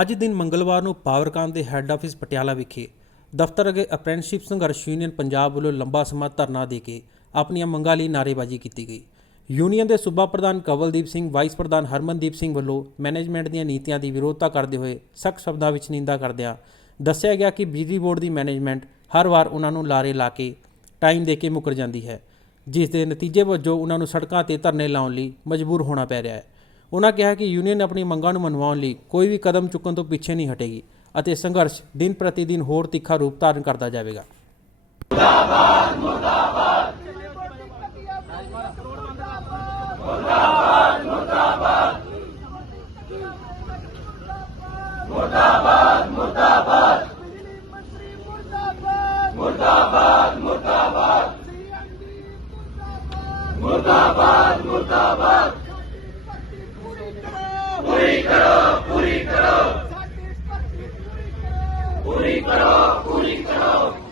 ਅੱਜ ਦਿਨ ਮੰਗਲਵਾਰ ਨੂੰ ਪਾਵਰਕਾਮ ਦੇ ਹੈੱਡ ਆਫਿਸ ਪਟਿਆਲਾ ਵਿਖੇ ਦਫ਼ਤਰ ਅੱਗੇ ਅਪ੍ਰੈਂਟਿਸਸ਼ਿਪ ਸੰਘਰਸ਼ ਯੂਨੀਅਨ ਪੰਜਾਬ ਵੱਲੋਂ ਲੰਬਾ ਸਮਾਂ ਧਰਨਾ ਦੇ ਕੇ ਆਪਣੀਆਂ ਮੰਗਾਂ ਲਈ ਨਾਅਰੇਬਾਜ਼ੀ ਕੀਤੀ ਗਈ। ਯੂਨੀਅਨ ਦੇ ਸੂਬਾ ਪ੍ਰਧਾਨ ਕਵਲਦੀਪ ਸਿੰਘ, ਵਾਈਸ ਪ੍ਰਧਾਨ ਹਰਮਨਦੀਪ ਸਿੰਘ ਵੱਲੋਂ ਮੈਨੇਜਮੈਂਟ ਦੀਆਂ ਨੀਤੀਆਂ ਦੀ ਵਿਰੋਧਤਾ ਕਰਦੇ ਹੋਏ ਸਖਤ ਸ਼ਬਦਾਂ ਵਿੱਚ ਨਿੰਦਾ ਕਰਦਿਆਂ ਦੱਸਿਆ ਗਿਆ ਕਿ ਬਿਜਲੀ ਬੋਰਡ ਦੀ ਮੈਨੇਜਮੈਂਟ ਹਰ ਵਾਰ ਉਹਨਾਂ ਨੂੰ ਲਾਰੇ ਲਾ ਕੇ ਟਾਈਮ ਦੇ ਕੇ ਮੁੱਕਰ ਜਾਂਦੀ ਹੈ, ਜਿਸ ਦੇ ਨਤੀਜੇ ਵਜੋਂ ਉਹਨਾਂ ਨੂੰ ਸੜਕਾਂ ਤੇ ਧਰਨੇ ਲਾਉਣ ਲਈ ਮਜਬੂਰ ਹੋਣਾ ਪੈ ਰਿਹਾ ਹੈ। ਉਹਨਾਂ ਕਿਹਾ ਕਿ ਯੂਨੀਅਨ ਆਪਣੀ ਮੰਗਾਂ ਨੂੰ ਮਨਵਾਉਣ ਲਈ ਕੋਈ ਵੀ ਕਦਮ ਚੁੱਕਣ ਤੋਂ ਪਿੱਛੇ ਨਹੀਂ ਹਟੇਗੀ ਅਤੇ ਸੰਘਰਸ਼ ਦਿਨ ਪ੍ਰਤੀ ਦਿਨ ਹੋਰ ਤਿੱਖਾ ਰੂਪ ਧਾਰਨ ਕਰਦਾ ਜਾਵੇਗਾ। ਬਿਜਲੀ ਮੰਤਰੀ ਮੁਰਦਾਬਾਦ ਮੁਰਦਾਬਾਦ। ਮੁਰਦਾਬਾਦ ਮੁਰਦਾਬਾਦ ਮੁਰਦਾਬਾਦ ਪੂਰੀ ਕਰੋ ਪੂਰੀ Unicorn, Unicorn, Unicorn, Unicorn,